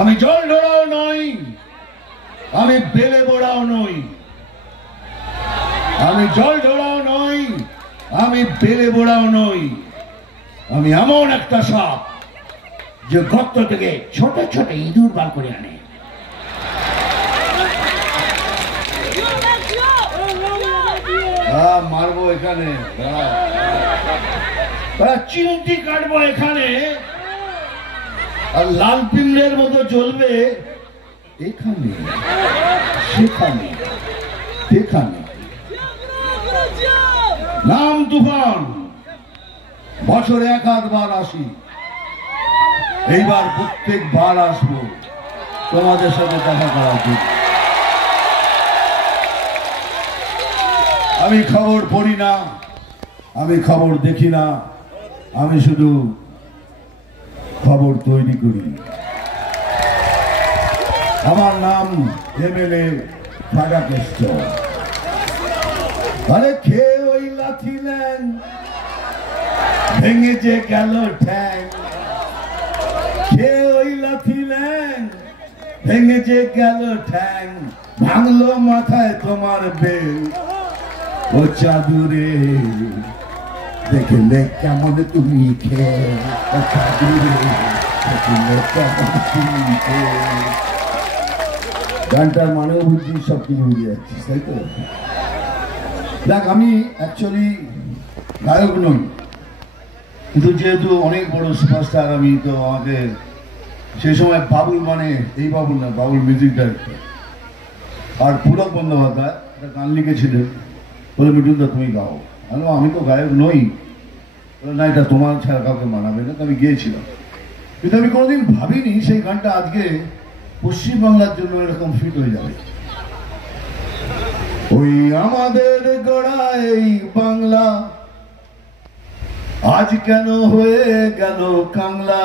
আমি জল ঢোড়াও নই, আমি বেলে বোড়াও নই। আমি জল ঢোড়াও নই, আমি বেলে বোড়াও নই। আমি এমন একটা সাপ যে গর্ত থেকে ছোট ছোট ইঁদুর বার করে আনে। মারবো এখানে, চিমটি কাটবো এখানে, আর লাল পিমড়ের মতো জ্বলবে এখানে সেখানে সেখানে। নাম তুফান, বছরে এক আধবার আসি, এইবার প্রত্যেকবার আসবো তোমাদের সাথে দেখা করার জন্য। আমি খবর পড়ি না, আমি খবর দেখি না, আমি শুধু খবর তৈরি করি। আমার নাম এমএলএ ফাটাকেষ্ট। আরে খেয়ে ওই লাথি ল্যাং, ভেঙে যে গেল ঠ্যাং। খেয়ে ওই লাথি ল্যাং, ভেঙে যে গেল ঠ্যাং। ভাঙলো মাথায় তোমার বেল, ও চাদুরে দেখলে কেমন তুমি খেয়ে। ও চাদুরে দেখলে কেমন তুমি খেয়ে। গানটার মানেও বুঝছি, সব কিছু বুঝে যাচ্ছি, তাই তো? দেখ, আমি অ্যাকচুয়ালি গায়ক নই, কিন্তু যেহেতু অনেক বড় সুপারস্টার আমি, তো আমাকে সেই সময় বাবুল, মানে এই বাবুল না, বাবুল মিউজিক ডাইরেক্টর, আর পুলক বন্দ্যোপাধ্যায় একটা গান লিখেছিলেন, বলে মিঠুনদা তুমি গাও। আমি তো গায়ক নই, না এটা তোমার ছাড়া কাউকে মানাবে না। তো আমি গিয়েছিলাম, কিন্তু আমি কোনোদিন ভাবিনি সেই গানটা আজকে পশ্চিমবাংলার জন্য এরকম ফিট হয়ে যাবে। ওই আমাদের গড়াই বাংলা আজ কেন হয়ে গেল কাংলা।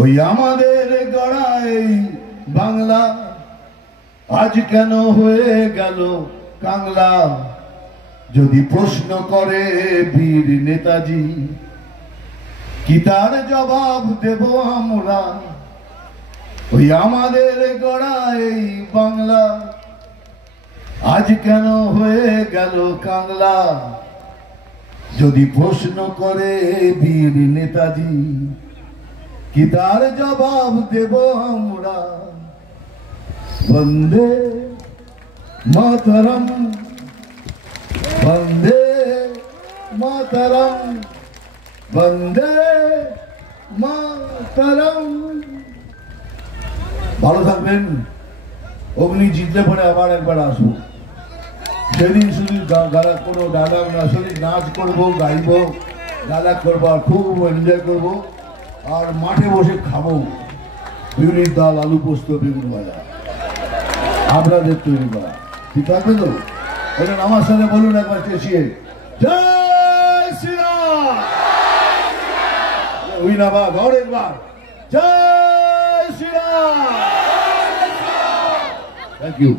ওই আমাদের গড়াই বাংলা আজ কেন হয়ে গেল কাংলা। যদি প্রশ্ন করে বীর নেতাজি, কি তার জবাব দেব আমরা। ওই আমাদের গড়াই বাংলা আজ কেন হয়ে গেল কাংলা। যদি প্রশ্ন করে বীর নেতাজি, কি তার জবাব দেব আমরা। বন্দে মাতরম, বন্দে মাতরম, বন্দে মাতরম। ভালো থাকবেন। অগ্নি জিতলে পরে আবার একবার আসবো। সেদিন শুধু কোনো ডায়লগ না, শুধু নাচ করবো, গাইবো, ডায়লগ করবো, আর খুব এনজয় করবো, আর মাঠে বসে খাবো বিউলির ডাল, আলু পোস্ত, বেগুন ভাজা, আপনাদের তৈরি করা। ঠিক থাকবে তো? বলুন আমার সাথে, বলুন একবার চেঁচিয়ে, জয় শ্রীরাম। ওই না বা ঘর একবার, জয় শ্রীরাম। Thank you.